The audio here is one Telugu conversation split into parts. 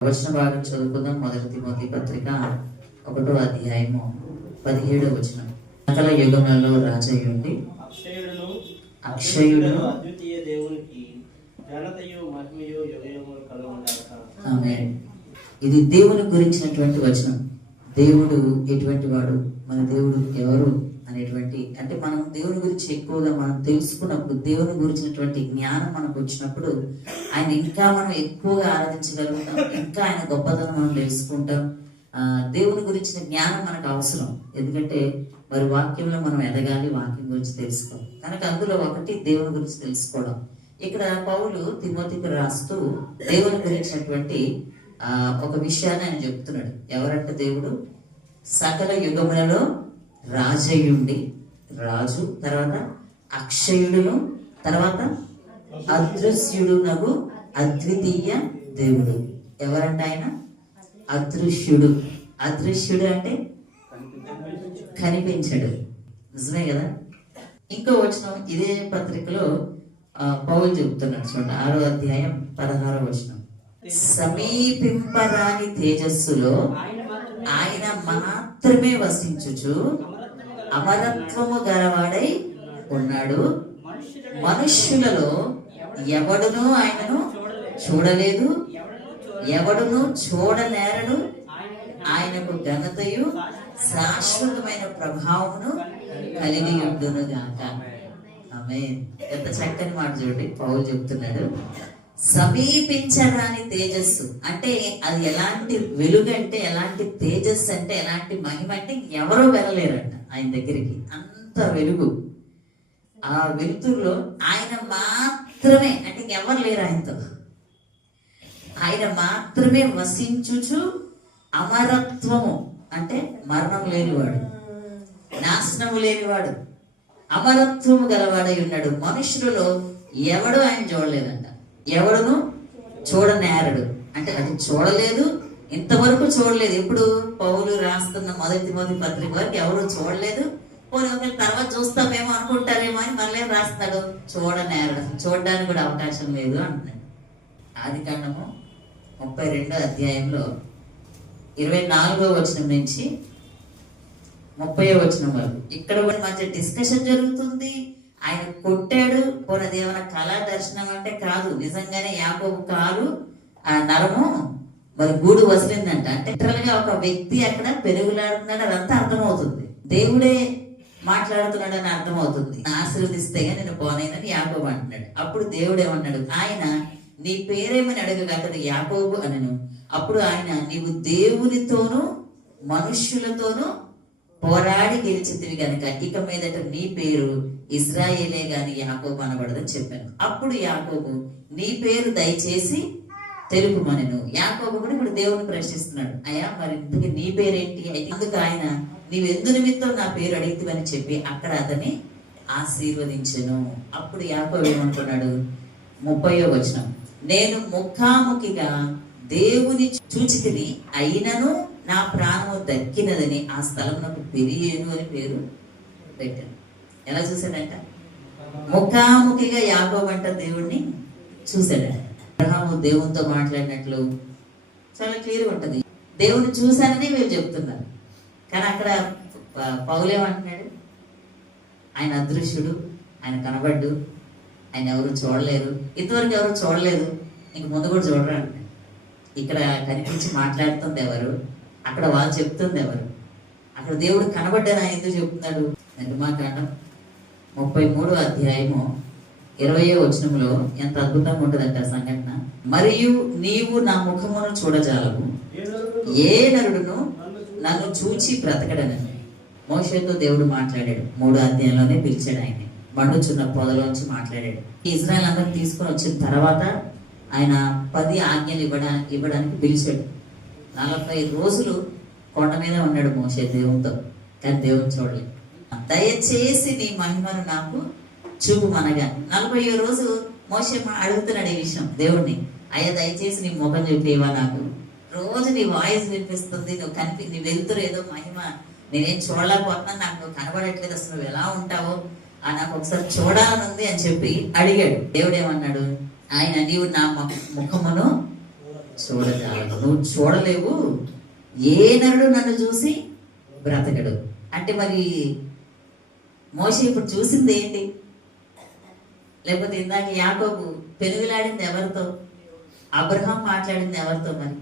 వచన భాగం చదువుకుందాం. మొదటి తిమోతి పత్రిక 1వ అధ్యాయము 17వ వచనం. సకల యుగములలో రాజయ్యుండి అక్షయుడును అద్వితీయ దేవునికి ఘనతయు మహిమయు యుగయుగములు కలుగుగాక. ఆమేన్. ఇది దేవుని గురించినటువంటి వచనం. దేవుడు ఎటువంటి వాడు, మన దేవుడు ఎవరు అనేటువంటి, అంటే మనం దేవుని గురించి ఎక్కువగా మనం తెలుసుకున్నప్పుడు, దేవుని గురించినటువంటి జ్ఞానం మనకు వచ్చినప్పుడు ఆయన ఇంకా మనం ఎక్కువగా ఆరాధించగలుగుతాం, ఇంకా ఆయన గొప్పతనం మనం తెలుసుకుంటాం. దేవుని గురించిన జ్ఞానం మనకు అవసరం. ఎందుకంటే మరి వాక్యంలో మనం ఎదగాలి, వాక్యం గురించి తెలుసుకోవాలి. కనుక అందులో ఒకటి దేవుని గురించి తెలుసుకోవడం. ఇక్కడ పౌలు తిమోతికి రాస్తూ దేవుని గురించినటువంటి ఒక విషయాన్ని ఆయన చెప్తున్నాడు. ఎవరంటే దేవుడు సకల యుగములలో రాజయుండి, రాజు, తర్వాత అక్షయుడును, తర్వాత అదృశ్యుడునగు అద్వితీయ దేవుడు. ఎవరంటే ఆయన అదృశ్యుడు. అదృశ్యుడు అంటే కనిపించడు. నిజమే కదా. ఇంకో వచనం ఇదే పత్రికలో పౌలు చెప్తున్నాడు. చూడండి, 6వ అధ్యాయం 16వ వచనం. సమీపింపరాని తేజస్సులో ఆయన మాత్రమే వసించుచు అమరత్వము గలవాడై ఉన్నాడు. మనుష్యులలో ఎవడునూ ఆయనను చూడలేదు, ఎవడునూ చూడనేరడు. ఆయనకు ఘనతయు శాశ్వతమైన ప్రభావమును కలిగి ఉండును గాక. ఆమేన్. ఎంత చక్కని మాట చూడండి, పౌలు చెప్తున్నాడు. సమీపించరాని తేజస్సు అంటే అది ఎలాంటి వెలుగు, అంటే ఎలాంటి తేజస్సు, అంటే ఎలాంటి మహిమ, అంటే ఎవరో వెళ్ళలేరంట ఆయన దగ్గరికి. అంత వెలుగు. ఆ వెలుతురులో ఆయన మాత్రమే, అంటే ఎవరు లేరు ఆయనతో. ఆయన మాత్రమే వసించుచు అమరత్వము, అంటే మరణం లేనివాడు, నాశనము లేనివాడు, అమరత్వము గలవాడై ఉన్నాడు. మనుషులలో ఎవడు ఆయన చూడలేదంట, ఎవడును చూడనేరడు. అంటే అది చూడలేదు, ఇంతవరకు చూడలేదు. ఇప్పుడు పౌలు రాస్తున్న మొదటి తిమోతి పత్రిక వరకు ఎవరు చూడలేదు. పోనీ ఒకరి తర్వాత చూస్తామేమో అనుకుంటారేమో అని మళ్ళీ రాస్తాడు. చూడనేరడు, చూడడానికి కూడా అవకాశం లేదు అంటున్నాడు. ఆదికాండము 32వ అధ్యాయంలో 24వ వచనం నుంచి 30వ వచనం వరకు ఇక్కడ కూడా మంచి డిస్కషన్ జరుగుతుంది. ఆయన కొట్టాడు. పోనది ఏమైనా కళా దర్శనం అంటే కాదు, నిజంగానే యాకోబు కాలు ఆ నరము మరి గూడు వసిలిందంట. అంటే లిటరల్ గా ఒక వ్యక్తి అక్కడ పెరుగులాడుతున్నాడు, అదంతా అర్థమవుతుంది. దేవుడే మాట్లాడుతున్నాడు అని అర్థమవుతుంది. ఆశీర్వదిస్తే నేను పోనైనని యాకోబు అంటున్నాడు. అప్పుడు దేవుడు ఏమన్నాడు, ఆయన నీ పేరేమని అడగగా అతడు యాకోబు అనను. అప్పుడు ఆయన నీవు దేవునితోనూ మనుష్యులతోనూ పోరాడి గెలిచితివి గనుక ఇక మీదట నీ పేరు ఇజ్రాయేలే గాని యాకోబు అనబడదని చెప్పాను. అప్పుడు యాకోబు నీ పేరు దయచేసి తెలుపుమనెను. యాకోబు కూడా ఇప్పుడు దేవుని ప్రశ్నిస్తున్నాడు, అయ్యా మరి ఇంతకీ నీ పేరేంటి? అందుకు ఆయన నీవెందు నిమిత్తం నా పేరు అడిగితివని చెప్పి అక్కడ అతన్ని ఆశీర్వదించెను. అప్పుడు యాకోబు ఏమనుకున్నాడు, 30వ వచనం, నేను ముఖాముఖిగా దేవుని చూచితిని, అయినను నా ప్రాణము దక్కినదని ఆ స్థలం నాకు పెరియేను అని పేరు పెట్టాను. ఎలా చూశాడంట? ముఖాముఖిగా యాకోబు అంట దేవుణ్ణి చూశాడంట. అబ్రహాము దేవునితో మాట్లాడినట్లు చాలా క్లియర్గా ఉంటది. దేవుని చూశానని వీళ్ళు చెప్తున్నారు. కానీ అక్కడ పౌలేమంటున్నాడు, ఆయన అదృశ్యుడు, ఆయన కనబడ్డు, ఆయన ఎవరు చూడలేరు, ఇంతవరకు ఎవరు చూడలేదు, ఇంక ముందు కూడా చూడరా అంటున్నాడు. ఇక్కడ కనిపించి మాట్లాడుతుంది ఎవరు, అక్కడ వాళ్ళు చెప్తుంది ఎవరు? అక్కడ దేవుడు కనబడ్డాను ఆయన ఎందుకు చెప్తున్నాడు? నిర్మాకాండం 33వ అధ్యాయము 20వ వచనంలో ఎంత అద్భుతంగా ఉంటుందంట సంఘటన. మరియు నీవు నా ముఖమును చూడజాలవు, ఏ నరుడును నన్ను చూచి బ్రతకడనని మోషేతో దేవుడు మాట్లాడాడు. 3వ అధ్యాయంలోనే పిలిచాడు. ఆయన మండుచున్న పొదలోంచి మాట్లాడాడు. ఇజ్రాయెల్ అందరిని తీసుకొని వచ్చిన తర్వాత ఆయన 10 ఆజ్ఞలు ఇవ్వడానికి పిలిచాడు. 40 రోజులు కొండ మీద ఉన్నాడు మోషే దేవునితో, కానీ దేవుని చూడలేదు. దయచేసి నీ మహిమను నాకు చూపుమనగా 40వ రోజు మోషే అడుగుతున్నాడు ఈ విషయం దేవుణ్ణి, అయ్యా దయచేసి నీ ముఖం చూపేవా, నాకు రోజు నీ వాయిస్ వినిపిస్తుంది, నీ వెళ్తురు ఏదో మహిమ నేనేం చూడలేకపోతున్నాను, నాకు నువ్వు కనబడట్లేదు, అసలు నువ్వు ఎలా ఉంటావో నాకు ఒకసారి చూడాలని ఉంది అని చెప్పి అడిగాడు. దేవుడు ఏమన్నాడు, ఆయన నీవు నా ముఖమును చూడజాలడు. నువ్వు చూడలేవు, ఏ నరుడు నన్ను చూసి బ్రతకడు. అంటే మరి మోషే ఇప్పుడు చూసింది ఏంటి? లేకపోతే ఇందాక యాకోబు పెనుగులాడింది ఎవరితో? అబ్రహాం మాట్లాడింది ఎవరితో? మరి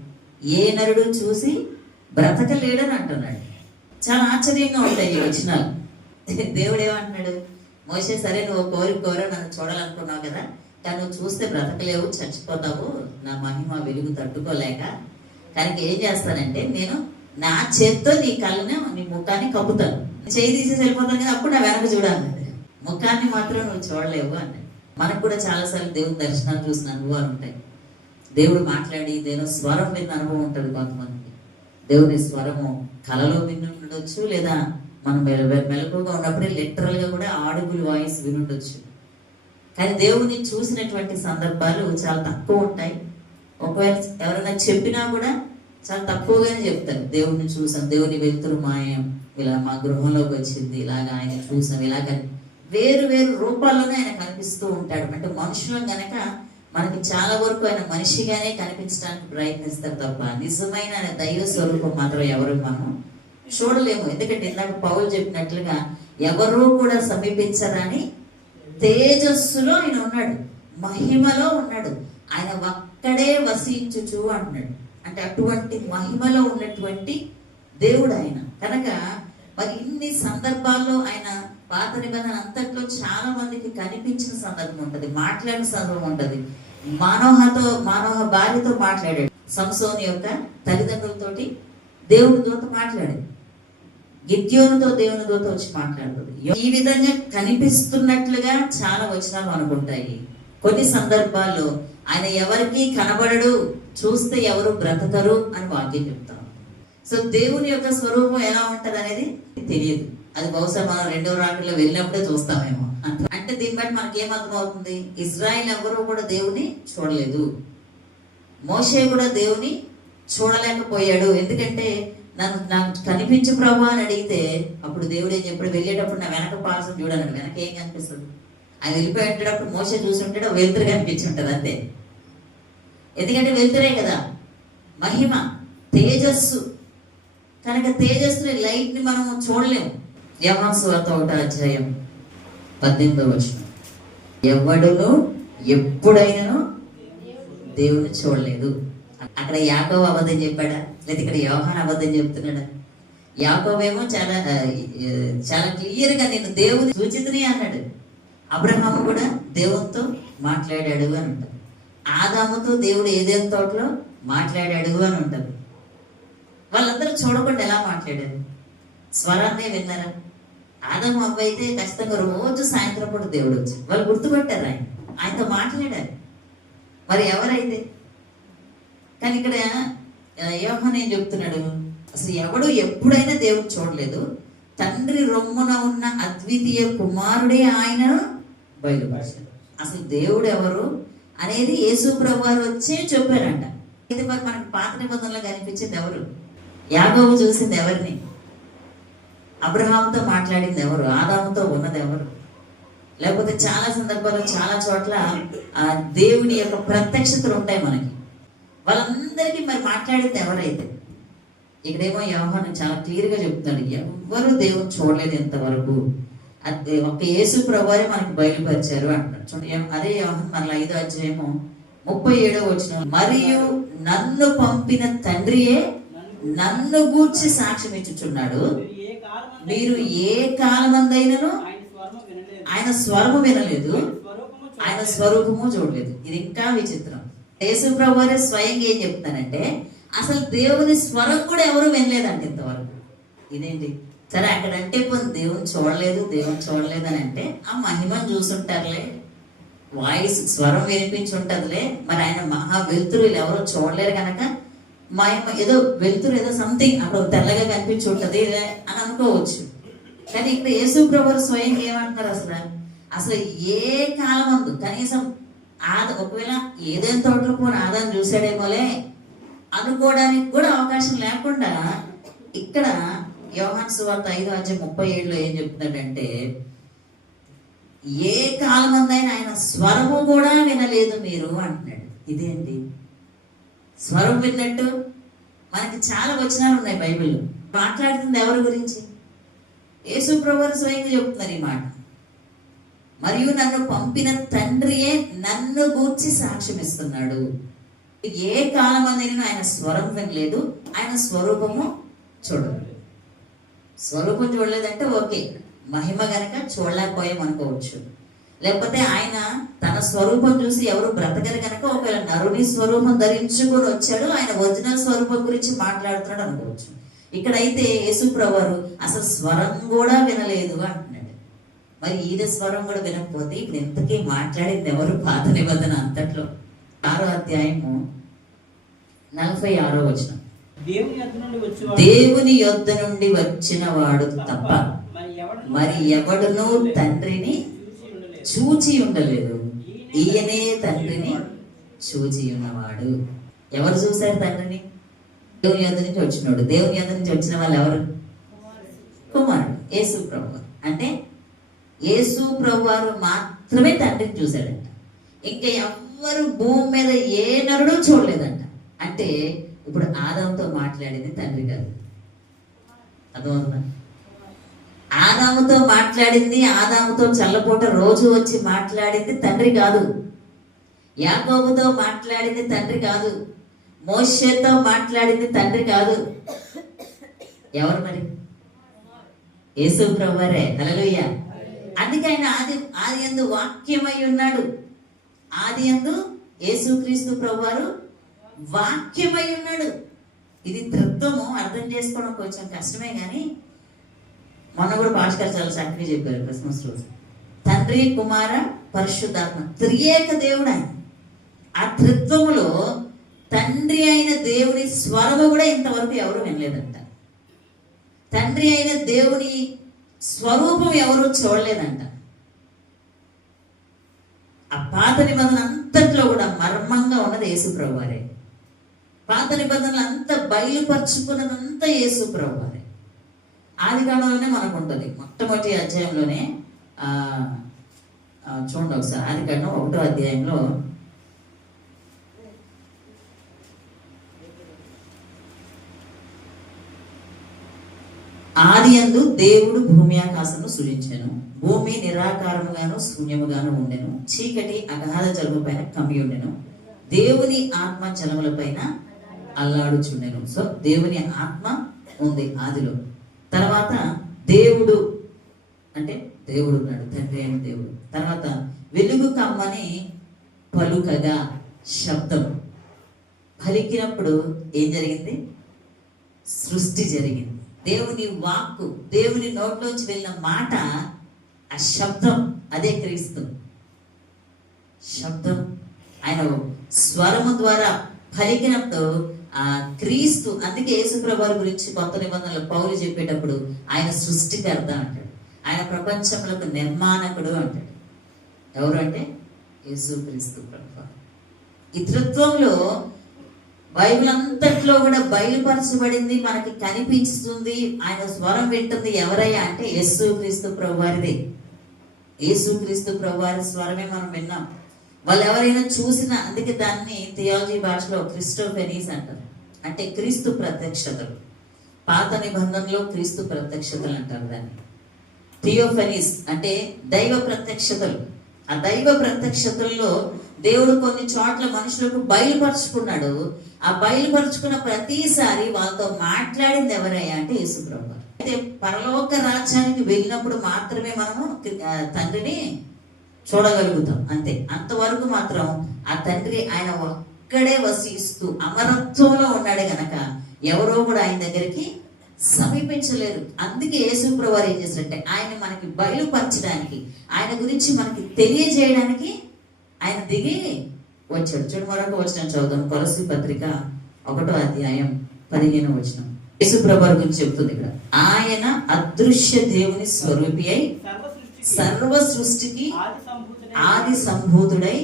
ఏ నరుడు చూసి బ్రతకలేడని అంటున్నాడు. చాలా ఆశ్చర్యంగా ఉంటాయి ఈ వచనాలు. దేవుడు ఏమంటున్నాడు? మోషే, సరే నువ్వు కోర నన్ను చూడాలనుకున్నావు కదా, కానీ నువ్వు చూస్తే బ్రతకలేవు, చచ్చిపోతావు, నా మహిమ వెలుగు తట్టుకోలేక. కనుక ఏం చేస్తానంటే నేను నా చేత్తో నీ కళ్ళని, నీ ముఖాన్ని కప్పుతాను. చేయి తీసేసి వెళ్ళిపోతాను కదా, అప్పుడు నా వెనక చూడాలి, ముఖాన్ని మాత్రం నువ్వు చూడలేవు అన్నాడు. మనకు కూడా చాలాసార్లు దేవుని దర్శనాలు చూసిన అనుభవాలు ఉంటాయి. దేవుడు మాట్లాడి దేవుని స్వరం విన్న అనుభవం ఉంటుంది కొంతమందికి. దేవుని స్వరము కలలో విని ఉండొచ్చు, లేదా మనం మెలకుగా ఉన్నప్పుడే లిటరల్ గా కూడా ఆడిబుల్ వాయిస్ వినుండొచ్చు. కానీ దేవుని చూసినటువంటి సందర్భాలు చాలా తక్కువ ఉంటాయి. ఒకవేళ ఎవరైనా చెప్పినా కూడా చాలా తక్కువగానే చెప్తారు. దేవుడిని చూసాం, దేవుని వెలుతురు మాయం, ఇలా మా గృహంలోకి వచ్చింది, ఇలాగ ఆయన చూసాం, ఇలాగ వేరు వేరు రూపాల్లోనే ఆయన కనిపిస్తూ ఉంటాడు. అంటే మనుషులు గనక మనకి చాలా వరకు ఆయన మనిషిగానే కనిపించడానికి ప్రయత్నిస్తారు తప్ప నిజమైన ఆయన దైవ స్వరూపం మాత్రం ఎవరు మనం చూడలేము. ఎందుకంటే ఇందాక పౌలు చెప్పినట్లుగా ఎవరూ కూడా సమీపించరని తేజస్సులో ఆయన ఉన్నాడు, మహిమలో ఉన్నాడు, ఆయన ఒక్కడే వసించుచు అంటున్నాడు. అంటే అటువంటి మహిమలో ఉన్నటువంటి దేవుడు ఆయన. కనుక మరి ఇన్ని సందర్భాల్లో ఆయన పాత నిబంధన అంతట్లో చాలా మందికి కనిపించిన సందర్భం ఉంటుంది, మాట్లాడిన సందర్భం ఉంటుంది. మానోహ భార్యతో మాట్లాడాడు, సంసోని యొక్క తల్లిదండ్రులతోటి దేవుడి దూత మాట్లాడాడు, గిద్యోనుతో దేవుని దూత వచ్చి మాట్లాడుతుంది. ఈ విధంగా కనిపిస్తున్నట్లుగా చాలా వచనాలు అనుకుంటాయి. కొన్ని సందర్భాల్లో ఆయన ఎవరికి కనబడడు, చూస్తే ఎవరు బ్రతకరు అని వాక్యం చెప్తాం. సో దేవుని యొక్క స్వరూపం ఎలా ఉంటది అనేది తెలియదు. అది బహుశా మనం రెండవ రాకడలో వెళ్ళినప్పుడే చూస్తామేమో. అంటే దీన్ని బట్టి మనకి ఏమర్థం అవుతుంది? ఇజ్రాయిల్ ఎవరు కూడా దేవుని చూడలేదు, మోషే కూడా దేవుని చూడలేకపోయాడు. ఎందుకంటే నాకు కనిపించు ప్రభు అని అడిగితే అప్పుడు దేవుడు ఏం చెప్పాడు? వెళ్ళేటప్పుడు నా వెనక పార్సం చూడన్నాడు. వెనక ఏం కనిపిస్తుంది? ఆయన వెళ్ళిపోయేటప్పుడు మోషే చూసి ఉంటాడు, వెలుతురు కనిపించి ఉంటుంది అంతే. ఎందుకంటే వెలుతురే కదా మహిమ, తేజస్సు. కనుక తేజస్సు లైట్ ని మనం చూడలేము. యోహాను సువార్త 1:18 ఎవడును ఎప్పుడైనాను దేవుని చూడలేదు. అక్కడ యాకోబు అబద్ధం చెప్పాడా, లేదా ఇక్కడ యోహాను అబద్ధం చెప్తున్నాడా? యాకోబేమో చాలా క్లియర్ గా నేను దేవుని సూచితని అన్నాడు. అబ్రహాము కూడా దేవునితో మాట్లాడాడు అని ఉంటుంది. ఆదాముతో దేవుడు ఏదేని తోటలో మాట్లాడాడు అని ఉంటుంది. వాళ్ళందరూ చూడకుండా ఎలా మాట్లాడారు? స్వరాన్నే విన్నారా? ఆదాము అవ్వ అయితే ఖచ్చితంగా రోజు సాయంత్రం పూట దేవుడు వచ్చి వాళ్ళు గుర్తుపట్టారు, ఆయనతో మాట్లాడారు. మరి ఎవరైతే? కానీ ఇక్కడ యోహాను ఏం చెప్తున్నాడు? అసలు ఎవడు ఎప్పుడైనా దేవుడు చూడలేదు, తండ్రి రొమ్మున ఉన్న అద్వితీయ కుమారుడే ఆయనను బయలుపరిచాడు. అసలు దేవుడు ఎవరు అనేది యేసు ప్రభు వారు వచ్చే చెప్పారంట. ఇది మరి మనకి పాత నిబంధనలో కనిపించింది ఎవరు? యాకోబు చూసింది ఎవరిని? అబ్రహాంతో మాట్లాడింది ఎవరు? ఆదాముతో ఉన్నది ఎవరు? లేకపోతే చాలా సందర్భాల్లో చాలా చోట్ల దేవుని యొక్క ప్రత్యక్షతలు ఉంటాయి మనకి. వాళ్ళందరికీ మరి మాట్లాడింది ఎవరైతే? ఇక్కడేమో యోహాను చాలా క్లియర్ గా చెప్తున్నాడు, ఎవరు దేవుని చూడలేదు ఇంతవరకు, ఒక యేసు ప్రభువారే మనకి బయలుపరిచారు అంటారు. చూడండి, అదే యోహాను మన 5:37 మరియు నన్ను పంపిన తండ్రియే నన్ను గూర్చి సాక్ష్యం ఇచ్చుచున్నాడు, మీరు ఏ కాలమందైనను ఆయన స్వరము వినలేదు, ఆయన స్వరూపము చూడలేదు. ఇది ఇంకా విచిత్రం. యేసు ప్రభువారే స్వయంగా ఏం చెప్తానంటే అసలు దేవుని స్వరం కూడా ఎవరు వినలేదంటే ఇంతవరకు. ఇదేంటి? సరే అక్కడంటే దేవుని చూడలేదు అని అంటే ఆ మహిమను చూసుంటారులే, వాయిస్ స్వరం వినిపించి ఉంటదిలే. మరి ఆయన మహా వెలుతురు ఎవరో చూడలేరు కనుక మహిమ ఏదో వెలుతురు ఏదో సంథింగ్ అక్కడ తెల్లగా కనిపించి ఉంటది అని అనుకోవచ్చు. కానీ ఇక్కడ యేసు ప్రభువు స్వయంగా ఏమంటున్నారు? అసలు ఏ కాలమందు కనీసం ఒకవేళ ఏదైనా తోటలో పోని ఆదాన్ని చూసాడేమోలే అనుకోవడానికి కూడా అవకాశం లేకుండా ఇక్కడ యోహాను సువార్త 5:37 ఏం చెప్తున్నాడంటే ఏ కాలమందైనా ఆయన స్వరము కూడా వినలేదు మీరు అంటున్నాడు. ఇదేంటి? స్వరం విన్నట్టు మనకి చాలా వచనాలు ఉన్నాయి బైబిల్లో. మాట్లాడుతుంది ఎవరి గురించి? యేసు ప్రభువు స్వయంగా చెప్తున్నారు ఈ మాట. మరియు నన్ను పంపిన తండ్రియే నన్ను గూర్చి సాక్ష్యం ఇస్తున్నాడు. ఏ కాలం అనేది ఆయన స్వరం వినలేదు, ఆయన స్వరూపము చూడలేదు. స్వరూపం చూడలేదంటే ఓకే, మహిమ గనక చూడలేకపోయాం అనుకోవచ్చు. లేకపోతే ఆయన తన స్వరూపం చూసి ఎవరు బ్రతకరు కనుక ఒకవేళ నరుని స్వరూపం ధరించుకొని వచ్చాడు, ఆయన ఒరిజినల్ స్వరూపం గురించి మాట్లాడుతున్నాడు అనుకోవచ్చు. ఇక్కడైతే యేసు ప్రభువారు అసలు స్వరం కూడా వినలేదు అంటున్నాడు. మరి ఈయన స్వరం కూడా వినకపోతే ఇప్పుడు ఇంతకీ మాట్లాడింది ఎవరు? పాత నిబంధన అంతట్లో 6వ అధ్యాయము 46వ వచనం. దేవుని యొద్ద నుండి వచ్చిన వాడు తప్ప మరి ఎవడునూ తండ్రిని చూచి ఉండలేదు, ఈయనే తండ్రిని చూచి ఉన్నవాడు. ఎవరు చూశారు తండ్రిని? దేవుని యొద్ద నుంచి వచ్చినోడు. దేవుని యొద్ద నుంచి వచ్చిన వాళ్ళు ఎవరు? కుమారుడు యేసు ప్రభువు. అంటే యేసు ప్రభువారు మాత్రమే తండ్రిని చూశాడంట. ఇంకా ఎవ్వరు భూమి మీద ఏ నరుడు చూడలేదంట. అంటే ఇప్పుడు ఆదాముతో మాట్లాడింది తండ్రి కాదు, అర్థమవుతుందా? ఆదాముతో మాట్లాడింది, ఆదాముతో చల్లపూట రోజు వచ్చి మాట్లాడింది తండ్రి కాదు. యాకోబుతో మాట్లాడింది తండ్రి కాదు. మోషేతో మాట్లాడింది తండ్రి కాదు. ఎవరు మరి? యేసు ప్రభువారే. హల్లెలూయా. అందుకే ఆయన ఆది యందు వాక్యమై ఉన్నాడు. ఆది యందు యేసుక్రీస్తు ప్రభువారు వాక్యమై ఉన్నాడు. ఇది త్రిత్వము అర్థం చేసుకోవడం కొంచెం కష్టమే, కానీ మొన్న కూడా పాస్టర్ చాలా చక్కగా చెప్పారు క్రిస్మస్ రోజు. తండ్రి, కుమార, పరిశుద్ధాత్మ త్రియేక దేవుడు ఆయన. ఆ త్రిత్వములో తండ్రి అయిన దేవుని స్వరము కూడా ఇంతవరకు ఎవరు వినలేదంట. తండ్రి అయిన దేవుని స్వరూపం ఎవరు చూడలేదంట. ఆ పాత నిబంధన అంతట్లో కూడా మర్మంగా ఉన్నది యేసు ప్రభువారే. పాత నిబంధనలు అంతా బయలుపరుచుకున్నదంతా యేసు ప్రభువారే. ఆది కాలంలోనే మనకు ఉంటుంది. మొట్టమొదటి అధ్యాయంలోనే చూడండి ఒకసారి. ఆది కాండం 1వ అధ్యాయంలో ఆది యందు దేవుడు భూమి ఆకాశమును సృజించెను. భూమి నిరాకారముగాను శూన్యముగాను ఉండెను. చీకటి అగాధ జలము పైన కమ్మి ఉండెను. దేవుని ఆత్మ జలముల పైన అల్లాడుచుండెను. సో దేవుని ఆత్మ ఉంది ఆదిలో. తర్వాత దేవుడు అంటే దేవుడు ఉన్నాడు, తండ్రి అయిన దేవుడు. తర్వాత వెలుగు కమ్మని పలుకగా శబ్దం పలికినప్పుడు ఏం జరిగింది? సృష్టి జరిగింది. దేవుని వాక్కు, దేవుని నోట్లోంచి వెళ్ళిన మాట, ఆ శబ్దం, అదే క్రీస్తు శబ్దం. ఆయన స్వరము ద్వారా పలికినప్పుడు ఆ క్రీస్తు. అందుకే యేసుప్రభువారి గురించి కొత్త నిబంధనలు పౌలు చెప్పేటప్పుడు ఆయన సృష్టికర్త అంటాడు, ఆయన ప్రపంచములకు నిర్మాణకుడు అంటాడు. ఎవరు అంటే యేసుక్రీస్తు ప్రభువారు. ఈ త్రిత్వంలో బైబిల్ అంతట్లో కూడా బయలుపరచబడింది, మనకి కనిపిస్తుంది. ఆయన స్వరం వింటుంది ఎవరయ్యా అంటే యేసుక్రీస్తు ప్రభువారిదే. యేసుక్రీస్తు ప్రభువారి స్వరమే మనం విన్నాం. వాళ్ళు ఎవరైనా చూసినా, అందుకే దాన్ని థియాలజీ భాషలో క్రిస్టోఫెనీస్ అంటారు. అంటే క్రీస్తు ప్రత్యక్షతలు. పాత నిబంధనలో క్రీస్తు ప్రత్యక్షతలు అంటారు దాన్ని. థియోఫెనీస్ అంటే దైవ ప్రత్యక్షతలు. ఆ దైవ ప్రత్యక్షతల్లో దేవుడు కొన్ని చోట్ల మనుషులకు బయలుపరుచుకున్నాడు. ఆ బయలుపరుచుకున్న ప్రతిసారి వాళ్ళతో మాట్లాడింది ఎవరయ్యా అంటే యేసు ప్రభువు. అయితే పరలోక రాజ్యానికి వెళ్ళినప్పుడు మాత్రమే మనము తండ్రిని చూడగలుగుతాం, అంతే. అంతవరకు మాత్రం ఆ తండ్రి ఆయన ఒక్కడే వసిస్తూ అమరత్వంలో ఉన్నాడు గనక ఎవరో కూడా ఆయన దగ్గరికి సమీపించలేరు. అందుకే యేసు ప్రభువారు ఏం చేశారంటే ఆయన మనకి బయలుపరచడానికి, ఆయన గురించి మనకి తెలియజేయడానికి ఆయన దిగి వచ్చాడు. చూడు, మరొక వచనం చదువుదాం. కొలస్సీ పత్రిక 1వ అధ్యాయం 15వ వచనం. యేసు ప్రభువారి గురించి చెప్తుంది ఇక్కడ. ఆయన అదృశ్య దేవుని స్వరూపి అయి సర్వ సృష్టికి ఆది సంభూతుడై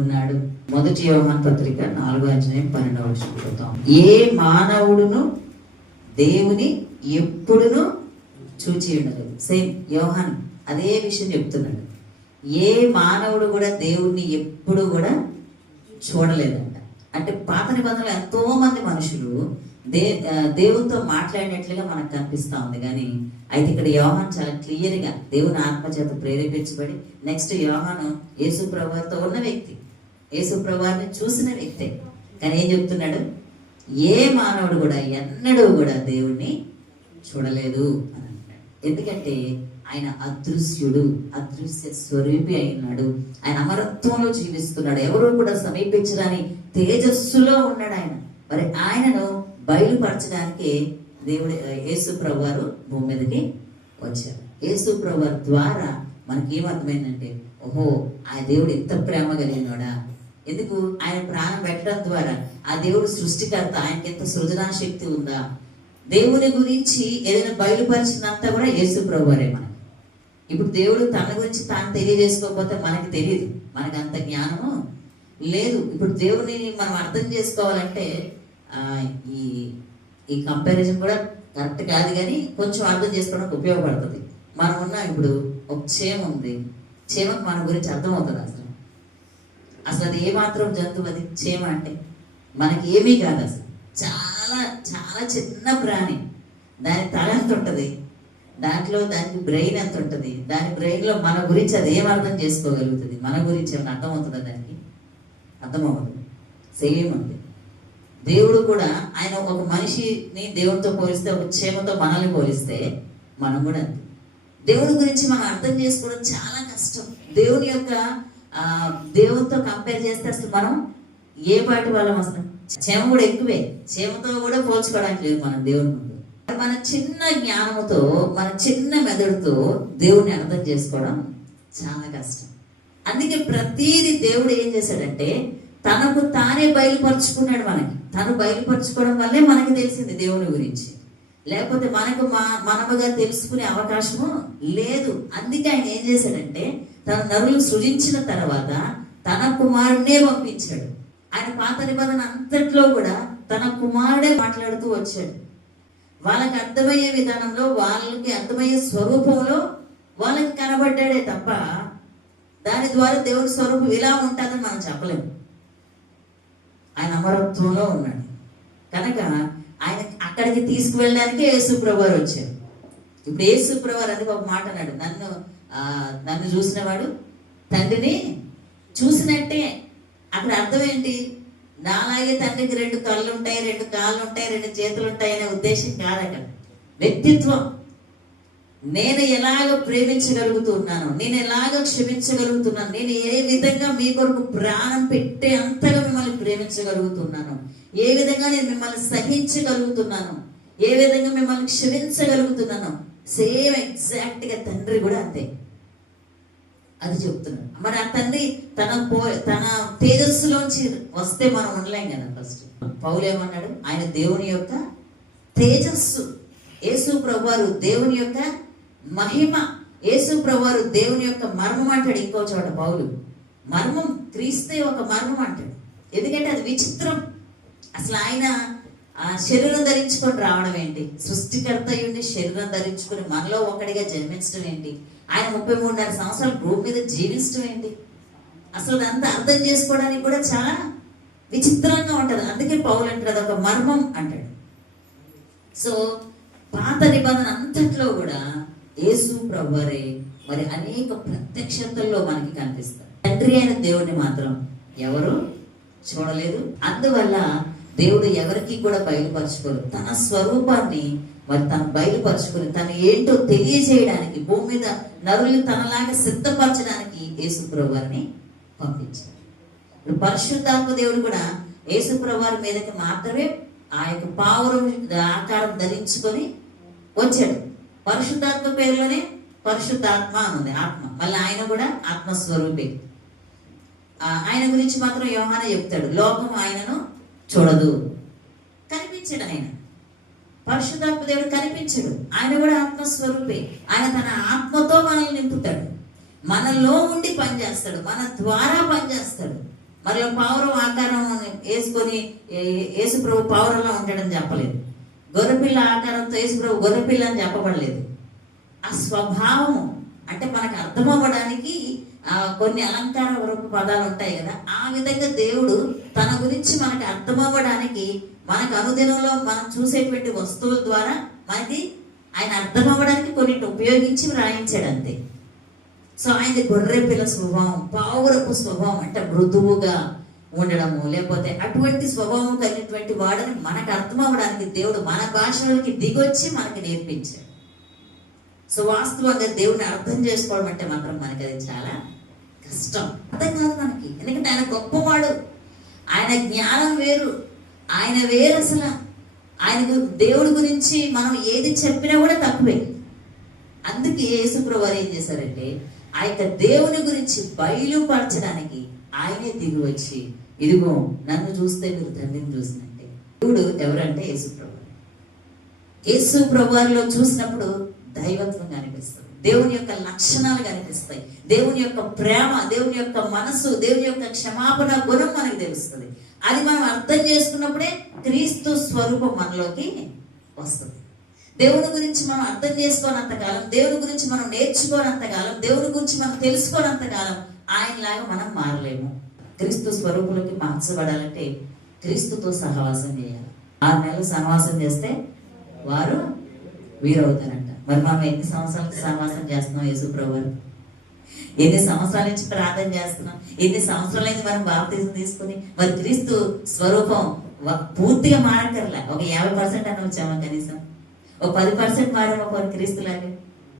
ఉన్నాడు. 1 యోహాను పత్రిక 4వ అధ్యాయం 12వ వచనం చదువుతాం. ఏ మానవుడును దేవుని ఎప్పుడును చూచి ఉండలేదు. సేమ్ యోహాను అదే విషయం చెప్తున్నాడు. ఏ మానవుడు కూడా దేవుణ్ణి ఎప్పుడు కూడా చూడలేదంట. అంటే పాత నిబంధనలో ఎంతో మంది మనుషులు దేవునితో మాట్లాడినట్లుగా మనకు కనిపిస్తా ఉంది. కానీ అయితే ఇక్కడ యోహాను చాలా క్లియర్గా దేవుని ఆత్మ చేత ప్రేరేపించబడి నెక్స్ట్ యోహాను యేసు ప్రభువుతో ఉన్న వ్యక్తి, యేసు ప్రభువుని చూసిన వ్యక్తే. కానీ ఏం చెప్తున్నాడు? ఏ మానవుడు కూడా ఎన్నడూ కూడా దేవుణ్ణి చూడలేదు అని అంటాడు. ఎందుకంటే ఆయన అదృశ్యుడు, అదృశ్య స్వరూపి అయినాడు. ఆయన అమరత్వంలో జీవిస్తున్నాడు. ఎవరు కూడా సమీపించడాని తేజస్సులో ఉన్నాడు ఆయన. మరి ఆయనను బయలుపరచడానికి దేవుడు యేసు ప్రభువారు భూమి మీదకి వచ్చారు. యేసు ప్రభువారి ద్వారా మనకి ఏమర్థమైందంటే, ఓహో ఆ దేవుడు ఎంత ప్రేమ కలిగినాడా. ఎందుకు? ఆయన ప్రాణం పెట్టడం ద్వారా ఆ దేవుడు సృష్టికర్త, ఆయనకి ఎంత సృజనాశక్తి ఉందా. దేవుని గురించి ఏదైనా బయలుపరిచినంతా కూడా యేసు ప్రభువారే మనకి. ఇప్పుడు దేవుడు తన గురించి తాను తెలియజేసుకోకపోతే మనకి తెలియదు, మనకి అంత జ్ఞానము లేదు. ఇప్పుడు దేవుని మనం అర్థం చేసుకోవాలంటే ఈ కంపారిజన్ కూడా కరెక్ట్ కాదు, కానీ కొంచెం అర్థం చేసుకోవడానికి ఉపయోగపడుతుంది. మనం ఉన్నాం, ఇప్పుడు ఒక చీమ ఉంది, చీమకు మన గురించి అర్థమవుతుంది. అసలు అది ఏమాత్రం జంతువు అది చీమ అంటే మనకి ఏమీ కాదు. అసలు చాలా చాలా చిన్న ప్రాణి. దాని తల ఎంత ఉంటుంది, దాంట్లో దానికి బ్రెయిన్ ఎంత ఉంటుంది, దాని బ్రెయిన్లో మన గురించి అది ఏం అర్థం చేసుకోగలుగుతుంది, మన గురించి ఏమైనా అర్థమవుతుందా? దానికి అర్థమవుతుంది. సేమ్ ఉంది. దేవుడు కూడా ఆయన ఒక మనిషిని దేవుడితో పోలిస్తే, ఒక చీమతో మనల్ని పోలిస్తే మనం కూడా అంతే. దేవుడి గురించి మనం అర్థం చేసుకోవడం చాలా కష్టం. దేవుని యొక్క దేవునితో కంపేర్ చేస్తే అసలు మనం ఏ పాటి వాళ్ళం? అసలు చీమ కూడా ఎక్కువే, చీమతో కూడా పోల్చుకోవడానికి లేదు మనం దేవుని ముందు. మన చిన్న జ్ఞానముతో, మన చిన్న మెదడుతో దేవుడిని అర్థం చేసుకోవడం చాలా కష్టం. అందుకే ప్రతీది దేవుడు ఏం చేశాడంటే తనకు తానే బయలుపరుచుకున్నాడు మనకి. తను బయలుపరుచుకోవడం వల్లే మనకి తెలిసింది దేవుని గురించి. లేకపోతే మనకు మనముగా తెలుసుకునే అవకాశము లేదు. అందుకే ఆయన ఏం చేశాడంటే తన నరులు సృజించిన తర్వాత తన కుమారుడినే పంపించాడు. ఆయన పాత నిబంధన అంతట్లో కూడా తన కుమారుడే మాట్లాడుతూ వచ్చాడు. వాళ్ళకి అర్థమయ్యే విధానంలో, వాళ్ళకి అర్థమయ్యే స్వరూపంలో వాళ్ళకి కనబడ్డాడే తప్ప దాని ద్వారా దేవుడి స్వరూపం ఇలా ఉంటుందని మనం చెప్పలేము. ఆయన అమరత్వంలో ఉన్నాడు కనుక ఆయన అక్కడికి తీసుకువెళ్ళడానికే యేసు ప్రభువారు వచ్చారు. ఇప్పుడు యేసు ప్రభువారు అది ఒక మాట అన్నాడు, నన్ను చూసినవాడు తండ్రిని చూసినట్టే. అక్కడ అర్థం ఏంటి? నాలాగే తండ్రికి 2 కళ్ళు ఉంటాయి, 2 కాళ్ళు ఉంటాయి, 2 చేతులు ఉంటాయి అనే ఉద్దేశం కాదు అక్కడ. వ్యక్తిత్వం, నేను ఎలాగ ప్రేమించగలుగుతున్నాను, నేను ఎలాగ క్షమించగలుగుతున్నాను, నేను ఏ విధంగా మీ కొరకు ప్రాణం పెట్టే అంతగా మిమ్మల్ని ప్రేమించగలుగుతున్నాను, ఏ విధంగా నేను మిమ్మల్ని సహించగలుగుతున్నాను, ఏ విధంగా మిమ్మల్ని క్షమించగలుగుతున్నాను, సేమ్ ఎగ్జాక్ట్ గా తండ్రి కూడా అంతే. అది చెప్తున్నాడు. మరి ఆ తండ్రి తన తేజస్సులోంచి వస్తే మనం ఉండలేం కదా. ఫస్ట్ పౌలు ఏమన్నాడు? ఆయన దేవుని యొక్క తేజస్సు. యేసు ప్రభువారు దేవుని యొక్క మహిమ. యేసు ప్రభువారు దేవుని యొక్క మర్మం అంటాడు. ఇంకో చోట పౌలు మర్మం, క్రీస్తే ఒక మర్మం అంటాడు. ఎందుకంటే అది విచిత్రం. అసలు ఆయన శరీరం ధరించుకొని రావడం ఏంటి? సృష్టికర్త అయ్యుండి శరీరం ధరించుకొని మనలో ఒకడిగా జన్మించడం ఏంటి? ఆయన 33.5 సంవత్సరాలు భూమి మీద జీవించడం ఏంటి? అసలు అదంతా అర్థం చేసుకోవడానికి కూడా చాలా విచిత్రంగా ఉంటుంది. అందుకే పౌలు అంటాడు అదొక మర్మం అంటాడు. సో పాత నిబంధన అంతట్లో కూడా యేసు ప్రభువారే మరి అనేక ప్రత్యక్షతల్లో మనకి కనిపిస్తారు. తండ్రి అయిన దేవుడిని మాత్రం ఎవరు చూడలేదు. అందువల్ల దేవుడు ఎవరికి కూడా బయలుపరచుకోరు. తన స్వరూపాన్ని మరి తను బయలుపరచుకొని తను ఏంటో తెలియజేయడానికి భూమి మీద నరులు తనలాగా సిద్ధపరచడానికి యేసు ప్రభువారిని పంపించారు. ఇప్పుడు పరిశుద్ధాత్మ దేవుడు కూడా యేసు ప్రభువారి మీదకి మాత్రమే ఆ యొక్క పావురం ఆకారం ధరించుకొని వచ్చాడు. పరిశుద్ధాత్మ పేరులోనే పరిశుద్ధాత్మ అనుంది, ఆత్మ. మళ్ళీ ఆయన కూడా ఆత్మస్వరూపే. ఆయన గురించి మాత్రం యోహానే చెప్తాడు, లోకం ఆయనను చూడదు. కనిపించడు ఆయన. పరిశుద్ధాత్మ దేవుడు కనిపించడు, ఆయన కూడా ఆత్మస్వరూపే. ఆయన తన ఆత్మతో మనల్ని నింపుతాడు, మనలో ఉండి పనిచేస్తాడు, మన ద్వారా పనిచేస్తాడు. మరి పావురం ఆకారం వేసుకొని యేసు ప్రభు పావురంలో ఉంటాడని చెప్పలేదు. గొర్రెపిల్ల ఆకారంతో యేసు ప్రభు గొర్రెపిల్ల అని చెప్పబడలేదు. ఆ స్వభావము అంటే మనకు అర్థం అవ్వడానికి కొన్ని అలంకార వరకు పదాలు ఉంటాయి కదా, ఆ విధంగా దేవుడు తన గురించి మనకు అర్థమవ్వడానికి మనకు అనుదినంలో మనం చూసేటువంటి వస్తువుల ద్వారా మనకి ఆయన అర్థమవ్వడానికి కొన్నిటిని ఉపయోగించి వ్రాయించాడు అంతే. సో ఆయనది గొర్రె పిల్ల స్వభావం, పావురపు స్వభావం, అంటే మృదువుగా ఉండడము, లేకపోతే అటువంటి స్వభావం కలిగినటువంటి వాడని మనకు అర్థం అవ్వడానికి దేవుడు మన భాషలోకి దిగొచ్చి మనకి నేర్పించాడు. సో వాస్తవంగా దేవుడిని అర్థం చేసుకోవడం అంటే మాత్రం మనకి అది చాలా కష్టం, అర్థం కాదు మనకి. ఎందుకంటే ఆయన గొప్పవాడు, ఆయన జ్ఞానం వేరు, ఆయన వేరు. అసలు ఆయన దేవుడి గురించి మనం ఏది చెప్పినా కూడా తక్కువే. అందుకే యేసుప్రభువు వారు ఏం చేశారంటే ఆ యొక్క దేవుని గురించి బయలుపరచడానికి ఆయనే దిగి వచ్చి, ఇదిగో నన్ను చూస్తే మీరు తండ్రిని చూసినట్టే. దేవుడు ఎవరంటే యేసుప్రభు. యేసుప్రభు వారిలో చూసినప్పుడు దైవత్వం కనిపిస్తుంది, దేవుని యొక్క లక్షణాలు కనిపిస్తాయి, దేవుని యొక్క ప్రేమ, దేవుని యొక్క మనసు, దేవుని యొక్క క్షమాపణ గుణం మనకు తెలుస్తుంది. అది మనం అర్థం చేసుకున్నప్పుడే క్రీస్తు స్వరూపం మనలోకి వస్తుంది. దేవుని గురించి మనం అర్థం చేసుకోనంతకాలం, దేవుని గురించి మనం నేర్చుకోనంతకాలం, దేవుని గురించి మనం తెలుసుకోనంతకాలం ఆయనలాగా మనం మారలేము. క్రీస్తు స్వరూపులకి మార్చబడాలంటే క్రీస్తుతో సహవాసం చేయాలి. 6 నెలలు సహవాసం చేస్తే వారు వీరవుతారంట. మరి మనం ఎన్ని సంవత్సరాలకి సహవాసం చేస్తున్నాం యేసుప్రభు వారు? ఎన్ని సంవత్సరాల నుంచి ప్రార్థన చేస్తున్నాం? ఎన్ని సంవత్సరాల నుంచి మనం బాప్తిజం తీసుకుని మరి క్రీస్తు స్వరూపం పూర్తిగా మారక్కర్లే, ఒక 50% అని వచ్చామా, కనీసం ఒక 10% మారేమో క్రీస్తులాగే.